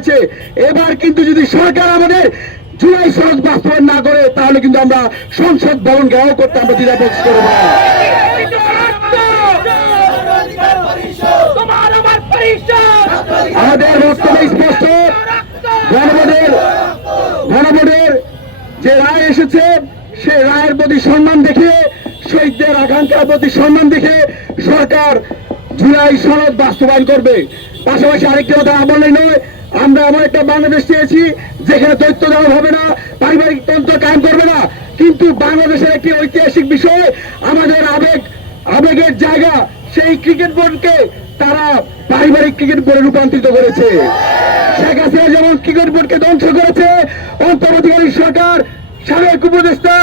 হয়েছে। এবার কিন্তু যদি সরকার আমাদের জুলাই সনদ বাস্তবায়ন না করে তাহলে কিন্তু আমরা সংসদ ভবন ঘেরাও করতে আমরা দ্বিধা প্রকাশ করব না। আমাদের বক্তব্য স্পষ্ট, গণভোটের যে রায় এসেছে সেই রায়ের প্রতি সম্মান দেখে, শহীদদের আকাঙ্ক্ষার প্রতি সম্মান দেখে সরকার জুলাই সনদ বাস্তবায়ন করবে। পাশাপাশি আরেকটি কথা বললেই নয়, আমরা এমন একটা বাংলাদেশ চেয়েছি যেখানে দৈত্য দল হবে না, পারিবারিক তন্ত্র কায়েম করবে না। কিন্তু বাংলাদেশের একটি ঐতিহাসিক বিষয়, আমাদের আবেগের জায়গা সেই ক্রিকেট বোর্ডকে তারা পারিবারিক ক্রিকেট বোর্ডে রূপান্তরিত করেছে। শেখ হাসিনা যেমন ক্রিকেট বোর্ডকে ধ্বংস করেছে, অন্তর্বর্তীকালী সরকার সাবেক উপদেষ্টা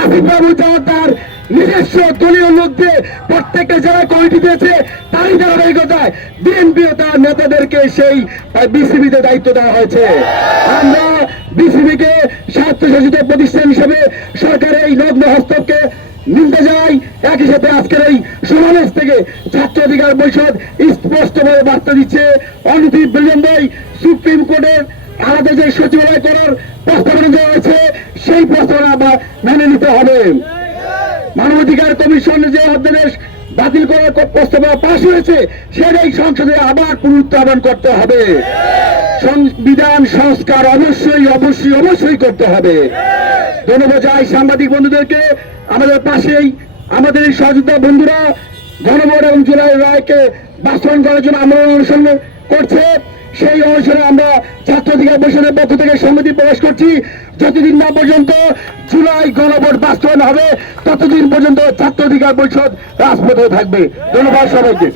আসিফ বাবু তার নিজস্ব দলীয় লোককে প্রত্যেকটা জেলায় কমিটি দিয়েছে। তারই ধারাবাহিকতায় বিএনপি ও তার নেতাদেরকে সেই বিসিবিতে দায়িত্ব দেওয়া হয়েছে। আমরা বিসিবিকে স্বায়ত্তশাসিত প্রতিষ্ঠান হিসেবে সরকারের এই নগ্ন হস্তক্ষেপকে নিন্দা যাই। একই সাথে আজকের এই সমাবেশ থেকে ছাত্র অধিকার পরিষদ স্পষ্টভাবে বার্তা দিচ্ছে, অনতি বিলম্বে সুপ্রিম কোর্টের আলাদা যে সচিবালয় করার প্রস্তাবনা দেওয়া হয়েছে সেই প্রস্তাবনা মেনে নিতে হবে। মানবাধিকার কমিশনের যে অধ্যাদেশ বাতিল করার প্রস্তাবনা পাশ হয়েছে সেটাই সংসদে আবার পুনরুত্থাপন করতে হবে। সংবিধান সংস্কার অবশ্যই করতে হবে। ধন্যবাদ জানাই সাংবাদিক বন্ধুদেরকে। আমাদের পাশেই আমাদের এই সহযোদ্ধা বন্ধুরা গণভোট এবং জুলাই রায়কে বাস্তবায়ন করার জন্য আন্দোলন অনুসরণ করছে। সেই অনুসারে আমরা ছাত্র অধিকার পরিষদের পক্ষ থেকে সংহতি প্রকাশ করছি। যতদিন না পর্যন্ত জুলাই গণভোট বাস্তবায়ন হবে ততদিন পর্যন্ত ছাত্র অধিকার পরিষদ রাজপথে থাকবে। ধন্যবাদ সবাইকে।